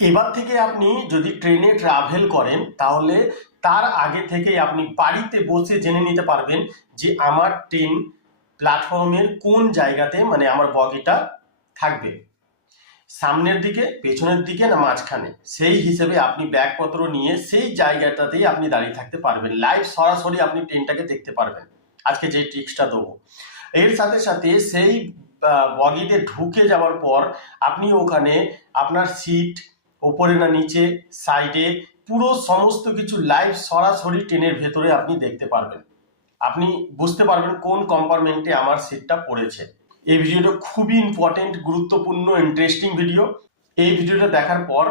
এবার থেকে আপনি যদি ট্রেনে ট্রাভেল করেন, তাহলে তার আগে থেকেই আপনি বাড়িতে বসে জেনে নিতে পারবেন যে আমার ট্রেন প্ল্যাটফর্মের কোন জায়গাতে মানে আমার বগিটা থাকবে। সামনের দিকে, পেছনের দিকে না মাঝখানে? সেই হিসেবে আপনি ব্যাগপত্র নিয়ে সেই জায়গাটাতেই আপনি দাঁড়িয়ে থাকতে পারবেন। লাইভ সরাসরি আপনি ট্রেনটাকে দেখতে পারবেন। আজকে যে ট্রিক্সটা দেবো। এর সাথে সাথে সেই বগিতে ঢুকে যাওয়ার পর আপনি ওখানে আপনার সিট ওপরে না নিচে সাইডে পুরো সমস্ত কিছু লাইভ সরাসরি ট্রেনের ভেতরে আপনি দেখতে পারবেন। আপনি বুঝতে পারবেন কোন কম্পার্টমেন্টে আমার সিটটা পড়েছে। এই ভিডিওটা খুবই ইম্পর্টেন্ট গুরুত্বপূর্ণ ইন্টারেস্টিং ভিডিও এই ভিডিওটা দেখার পর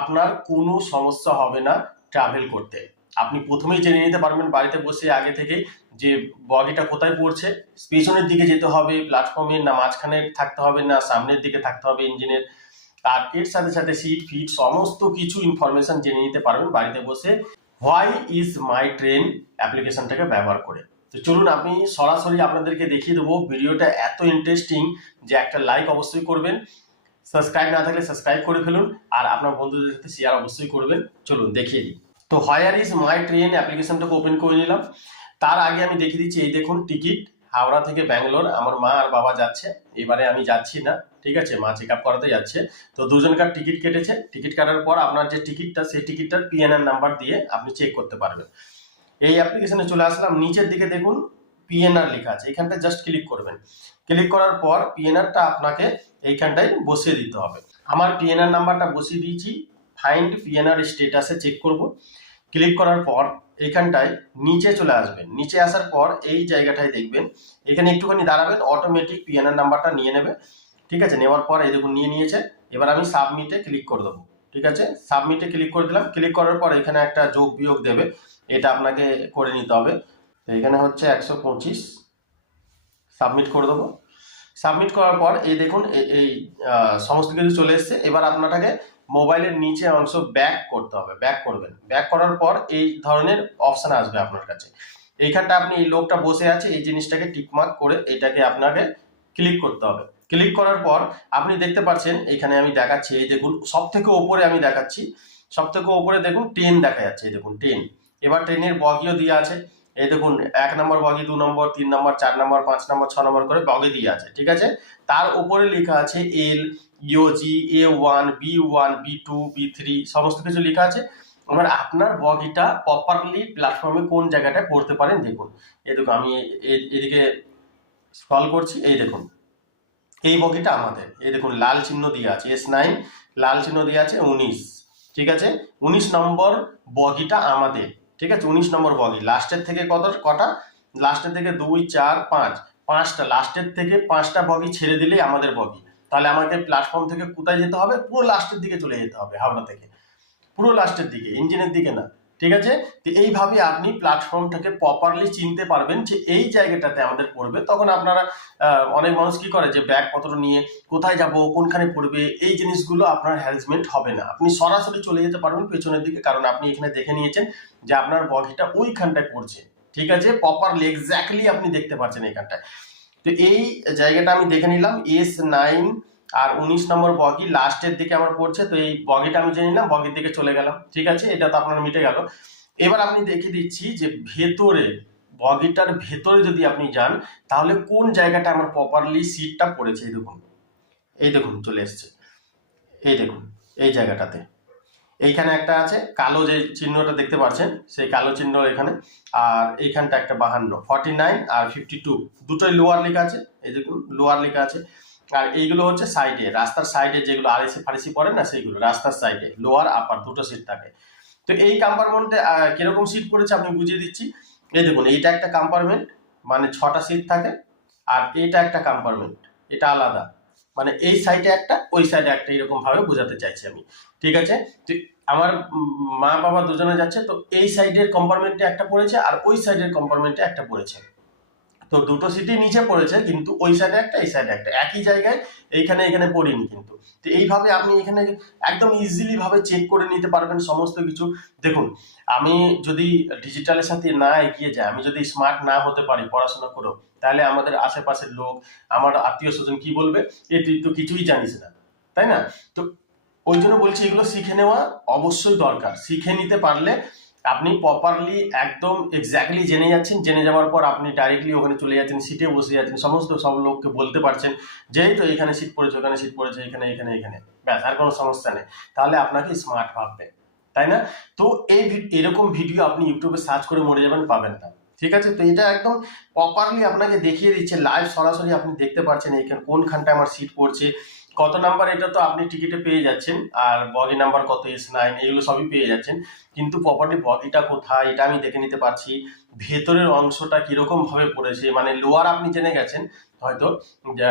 আপনার কোনো সমস্যা হবে না ট্রাভেল করতে। আপনি প্রথমেই জেনে নিতে পারবেন বাড়িতে বসে আগে থেকে যে বগিটা কোথায় পড়ছে। পেছনের দিকে যেতে হবে প্ল্যাটফর্মের না মাঝখানে থাকতে হবে, না সামনের দিকে থাকতে হবে ইঞ্জিনের আর এর সাথে সাথে সিট ফিট সমস্ত কিছু ইনফরমেশন জেনে নিতে পারবেন বাড়িতে বসে। হোয়াই ইজ মাই ট্রেন অ্যাপ্লিকেশনটাকে ব্যবহার করে? তো চলুন আমি সরাসরি আপনাদেরকে দেখিয়ে দেবো ভিডিওটা এত ইন্টারেস্টিং যে একটা লাইক অবশ্যই করবেন সাবস্ক্রাইব না থাকলে সাবস্ক্রাইব করে ফেলুন, আর আপনার বন্ধুদের সাথে শেয়ার অবশ্যই করবেন। চলুন দেখিয়ে দিই। তো হোয়ার ইজ মাই ট্রেন অ্যাপ্লিকেশনটাকে ওপেন করে নিলাম। তার আগে আমি দেখিয়ে দিচ্ছি, এই দেখুন টিকিট হাওড়া থেকে ব্যাঙ্গালোর, আমার মা আর বাবা যাচ্ছে। এবারে আমি যাচ্ছি না, ঠিক আছে? মা চেক আপ করাতে যাচ্ছে। তো দুজনকার টিকিট কেটেছে। টিকিট কাটার পর আপনার যে টিকিটটা সেই টিকিটটার পিএনআর নাম্বার দিয়ে আপনি চেক করতে পারবেন। এই অ্যাপ্লিকেশনে চলে আসলাম। নিচের দিকে দেখুন পিএনআর লেখা আছে। এখানটা জাস্ট ক্লিক করবেন। ক্লিক করার পর পিএনআরটা আপনাকে এইখানটায় বসিয়ে দিতে হবে। আমার পিএনআর নাম্বারটা বসিয়ে দিয়েছি। ফাইন্ড পিএনআর স্টেটাসে চেক করব। ক্লিক করার পর এখানটায় নিচে চলে আসবেন। নিচে আসার পর এই জায়গাটায় দেখবেন, এখানে একটুখানি দাঁড়াবেন অটোমেটিক পিএনআর নাম্বারটা নিয়ে নেবে। ঠিক আছে? নেওয়ার পর এই দেখুন, নিয়ে নিয়েছে। এবার আমি সাবমিটে ক্লিক করে দেবো। ঠিক আছে? সাবমিটে ক্লিক করে দিলাম। ক্লিক করার পর এখানে একটা যোগ বিয়োগ দেবে। এটা আপনাকে করে নিতে হবে। তো এখানে হচ্ছে একশো পঁচিশ। সাবমিট করে দেবো। সাবমিট করার পর এই দেখুন এই সমস্ত কিছু চলে এসছে। এবার আপনাটাকে মোবাইলের নিচে অংশ ব্যাক করতে হবে ব্যাক করবেন। ব্যাক করার পর এই ধরনের অপশান আসবে আপনার কাছে। এইখানটা আপনি এই লোকটা বসে আছে, এই জিনিসটাকে টিকমার্ক করে এটাকে আপনাকে ক্লিক করতে হবে। ক্লিক করার পর আপনি দেখতে পাচ্ছেন, এখানে আমি দেখাচ্ছি, এই দেখুন সব থেকে ওপরে আমি দেখাচ্ছি। সব থেকে ওপরে দেখুন ট্রেন দেখা যাচ্ছে, এই দেখুন ট্রেন এবার ট্রেনের বগিও দিয়ে আছে। এই দেখুন, এক নম্বর বগি, দু নম্বর, তিন নম্বর, চার নম্বর, পাঁচ নম্বর, ছ নম্বর করে বগি দিয়ে আছে, ঠিক আছে? তার উপরে লেখা আছে L ইওজি A one B one B two B three সমস্ত কিছু লেখা আছে। আমার আপনার বগিটা প্রপারলি প্ল্যাটফর্মে কোন জায়গাটায় পড়তে পারেন দেখুন। এই দেখুন, আমি এদিকে স্ক্রল করছি, এই দেখুন। এই বগিটা আমাদের, এই দেখুন, লাল চিহ্ন দিয়ে আছে এস নাইন লাল চিহ্ন দিয়ে আছে, উনিশ, ঠিক আছে? উনিশ নম্বর বগিটা আমাদের ঠিক আছে? উনিশ নম্বর বগি লাস্টের থেকে কত? কটা? লাস্টের থেকে দুই, চার, পাঁচ। পাঁচটা। লাস্টের থেকে পাঁচটা বগি ছেড়ে দিলেই আমাদের বগি তাহলে আমাকে প্ল্যাটফর্ম থেকে কোথায় যেতে হবে? পুরো লাস্টের দিকে চলে যেতে হবে, হাওড়া থেকে। পুরো লাস্টের দিকে ইঞ্জিনের দিকে না। ঠিক আছে? তো এইভাবে আপনি প্ল্যাটফর্মটাকে প্রপারলি চিনতে পারবেন যে এই জায়গাটাতে আমাদের পড়বে। তখন আপনারা অনেক মানুষ কি করে যে ব্যাগপত্র নিয়ে কোথায় যাব, কোনখানে পড়বে, এই জিনিসগুলো আপনার হ্যারাসমেন্ট হবে না। আপনি সরাসরি চলে যেতে পারবেন পেছনের দিকে, কারণ আপনি এখানে দেখে নিয়েছেন যে আপনার বগিটা ওইখানটায় পড়ছে। ঠিক আছে? প্রপারলি এক্স্যাক্টলি আপনি দেখতে পাচ্ছেন এখানটায়। তো এই জায়গাটা আমি দেখে নিলাম এস নাইন আর উনিশ নম্বর বগি লাস্টের দিকে আমার পড়ছে, তো এই বগিটা আমি জেনে নিলাম, বগির দিকে চলে গেলাম, ঠিক আছে? এটা তো আপনার মিটে গেল। এবার আপনি দেখে দিচ্ছি যে ভেতরে, বগিটার ভেতরে যদি আপনি যান, তাহলে কোন জায়গাটা আমার প্রপারলি সিটটা পড়েছে? এই দেখুন। এই দেখুন, চলে এসছে। এই দেখুন, এই জায়গাটাতে। এইখানে একটা আছে, কালো যে চিহ্নটা দেখতে পাচ্ছেন, সেই কালো চিহ্ন এখানে। আর এইখানটা একটা বাহান্ন ফর্টি নাইন আর ফিফটি টু দুটোই লোয়ার লেখা আছে, এই দেখুন লোয়ার লেখা আছে। আর এইগুলো হচ্ছে সাইডে রাস্তার সাইডে যেগুলো আরএসি ফারেসি পড়ে না সেইগুলো, রাস্তার সাইডে লোয়ার আপার দুটো সিট থাকে। তো এই কম্পার্টমেন্টে কীরকম সিট পড়েছে আমি বুঝিয়ে দিচ্ছি। এই দেখুন, এইটা একটা কম্পার্টমেন্ট মানে ছটা সিট থাকে, আর এইটা একটা কম্পার্টমেন্ট এটা আলাদা। মানে এই সাইডে একটা, ওই সাইডে একটা, এরকম ভাবে বোঝাতে চাইছি আমি। ঠিক আছে? তো আমার মা বাবা দুজনে যাচ্ছে, তো এই সাইডের কম্পার্টমেন্টে একটা পড়েছে, আর ওই সাইডের কম্পার্টমেন্টে একটা পড়েছে। তো দুটো সিটি নিচে পড়েছে, কিন্তু ওই সাইডে একটা, এই সাইডে একটা। একই জায়গায় এইখানে এখানে পড়িনি কিন্তু। তো এইভাবে আপনি এখানে একদম ইজিলি ভাবে চেক করে নিতে পারবেন সমস্ত কিছু। দেখুন, আমি যদি ডিজিটালের সাথে না এগিয়ে যাই, আমি যদি স্মার্ট না হতে পারি, পড়াশোনা করেও তাহলে আমাদের আশেপাশের লোক, আমার আত্মীয় স্বজন কি বলবে? এ তুই তো কিছুই জানিস না, তাই না? তো ওই জন্য বলছি, এগুলো শিখে নেওয়া অবশ্যই দরকার। শিখে নিতে পারলে আপনি প্রপারলি একদম এক্স্যাক্টলি জেনে যাচ্ছেন, জেনে যাওয়ার পর আপনি ডাইরেক্টলি ওখানে চলে যাচ্ছেন সিটে বসে যাচ্ছেন, সমস্ত সব লোককে বলতে পারছেন যে, এই তো এখানে সিট পড়েছে, ওখানে সিট পড়েছে, এখানে এখানে এখানে। ব্যাস, আর কোনো সমস্যা নেই। তাহলে আপনাকে স্মার্ট ভাববে তাই না? তো এই এরকম ভিডিও আপনি ইউটিউবে সার্চ করে মরে যাবেন, পাবেন না। ঠিক আছে? তো এটা একদম প্রপারলি আপনাকে দেখিয়ে দিচ্ছে। লাইভ সরাসরি আপনি দেখতে পাচ্ছেন এইখানে কোনখানটায় আমার সিট পড়ছে কত নাম্বার এটা তো আপনি টিকিটে পেয়ে যাচ্ছেন, আর বগি নাম্বার কত এস নাইন এগুলো সবই পেয়ে যাচ্ছেন। কিন্তু প্রপারলি বগিটা কোথায়, এটা আমি দেখে নিতে পারছি। ভেতরের অংশটা কীরকম ভাবে পড়েছে মানে লোয়ার আপনি জেনে গেছেন, হয়তো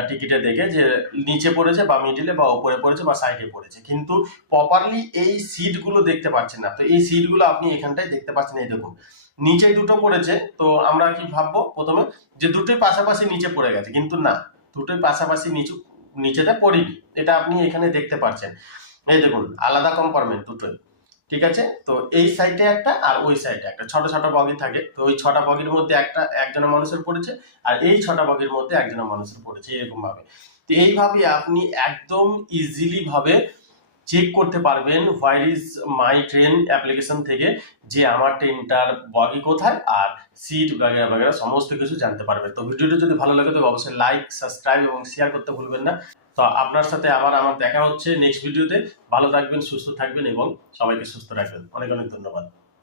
টিকিটে দেখে যে নিচে পড়েছে বা মিডিলে বা উপরে পড়েছে বা সাইডে পড়েছে। কিন্তু প্রপারলি এই সিটগুলো দেখতে পাচ্ছেন না। তো এই সিটগুলো আপনি এখানটায় দেখতে পাচ্ছেন, এই দেখুন। নিচে দুটো পড়েছে, তো আমরা কি ভাববো? প্রথমে যে দুটোই পাশাপাশি নিচে পড়ে গেছে, কিন্তু না, দুটোই পাশাপাশি নিচু নিচেতে পড়িনি এটা আপনি এখানে দেখতে পাচ্ছেন এই দেখুন, আলাদা কম্পার্টমেন্ট দুটোই, ঠিক আছে? তো এই সাইডে একটা আর ওই সাইডে একটা, ছোট ছোট বগি থাকে। তো ওই ছটা বগির মধ্যে একটা একজনের মানুষের পড়েছে আর এই ছটা বগির মধ্যে একজনের মানুষের পড়েছে এরকম ভাবে তো এইভাবে আপনি একদম ইজিলি ভাবে চেক করতে পারবেন হোয়ার মাই ট্রেন অ্যাপ্লিকেশন থেকে যে আমার ট্রেনটার বগি কোথায় আর সিট বাগেরা বাগেরা সমস্ত কিছু জানতে পারবেন। তো ভিডিওটা যদি ভালো লাগে, তবে অবশ্যই লাইক সাবস্ক্রাইব এবং শেয়ার করতে ভুলবেন না। তো আপনার সাথে আবার আমার দেখা হচ্ছে নেক্সট ভিডিওতে ভালো থাকবেন, সুস্থ থাকবেন এবং সবাইকে সুস্থ রাখবেন। অনেক অনেক ধন্যবাদ।